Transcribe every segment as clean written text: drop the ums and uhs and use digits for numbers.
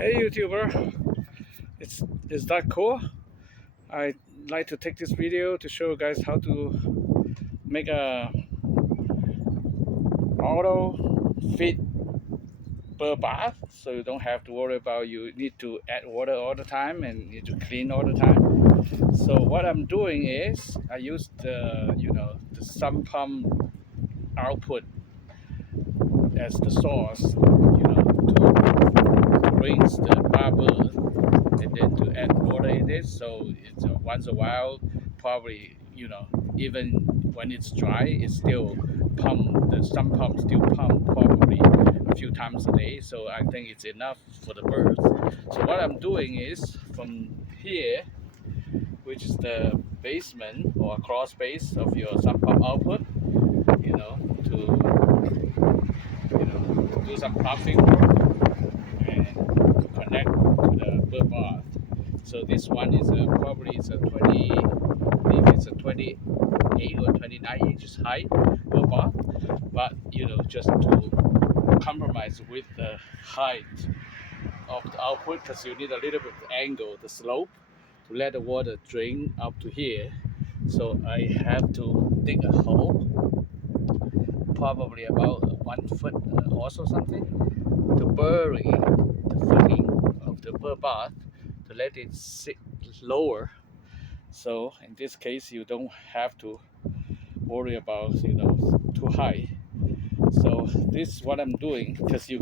Hey YouTuber, is that cool? I'd like to take this video to show you guys how to make a auto fit bird bath, so you don't have to worry about you need to add water all the time and need to clean all the time. So what I'm doing is I use the sump pump output as the source, to rinse the bubble and then to add water in it. So it's once a while, probably even when it's dry, it's still pump. The sump pump still pump probably a few times a day. So I think it's enough for the birds. So what I'm doing is from here, which is the basement or cross base of your sump pump output, to do some pumping work and to connect to the bird bath. So this one is probably it's a 20, I think it's a 28 or 29 inches high bird bath, but just to compromise with the height of the output, because you need a little bit of angle, the slope, to let the water drain up to here. So I have to dig a hole, probably about 1 foot or so something, to bury the footing of the bird bath to let it sit lower. So in this case, you don't have to worry about too high. So this is what I'm doing, because you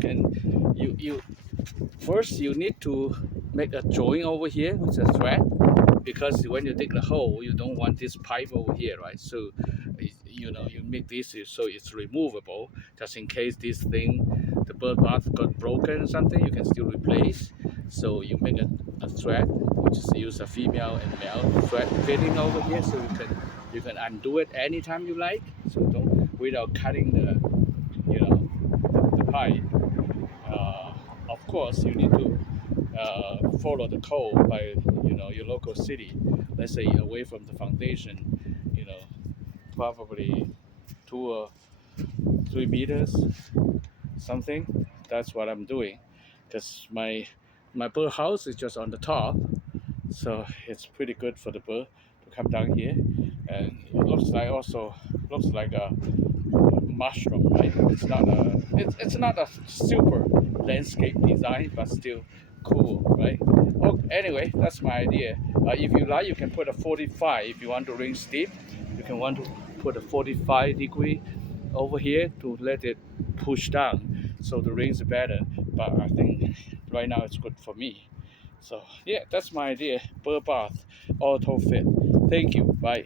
first you need to make a joint over here with a thread, because when you dig the hole, you don't want this pipe over here, right? So you make this so it's removable, just in case this thing, the bird bath got broken or something, you can still replace. So you make a thread, which is use a female and male thread fitting over here, so you can undo it anytime you like. So don't, without cutting the pipe. Of course, you need to follow the code by your local city. Let's say away from the foundation, probably 2 or 3 meters, something. That's what I'm doing, because my bird house is just on the top, so it's pretty good for the bird to come down here. And it looks like a mushroom, right? It's not a super landscape design, but still cool, right? Oh, anyway, that's my idea. If you like, you can put a 45. If you want to ring steep, you can want to put a 45-degree over here to let it push down, so the rings are better. But I think right now it's good for me. So yeah, that's my idea. Bird bath, auto fit. Thank you. Bye.